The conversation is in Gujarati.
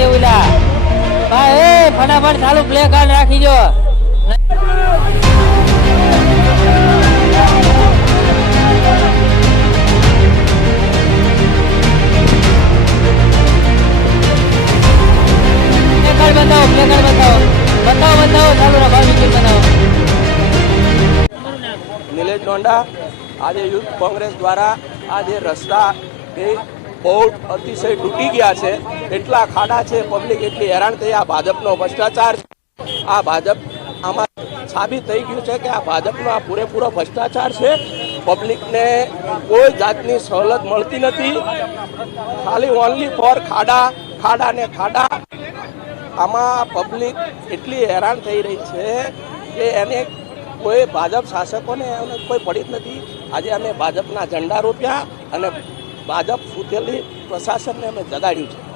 દેવું લા ભાઈ ફટાફટ ચાલુ પ્લે કાર્ડ રાખી જો નિલેશ નોંડા આજે યુથ કોંગ્રેસ દ્વારા આજે રસ્તા એ બહુ અતિશય તૂટી ગયા છે, એટલા ખાડા છે, પબ્લિક એટલી હેરાન થઈ. આ ભાજપનો ભ્રષ્ટાચાર, આ ભાજપ આમાં સાબિત થઈ ગયું છે કે આ ભાજપનો આ પૂરેપૂરો ભ્રષ્ટાચાર છે. પબ્લિકને કોઈ જાતની સવલત મળતી નથી, ખાલી ઓનલી ફોર ખાડા ખાડા ને ખાડા. આમાં પબ્લિક એટલી હેરાન થઈ રહી છે કે એને કોઈ ભાજપ શાસકોને એને કોઈ પડી જ નથી. આજે અમે ભાજપના ઝંડા રોપ્યા અને ભાજપ સુતેલી પ્રશાસનને અમે જગાડ્યું છે.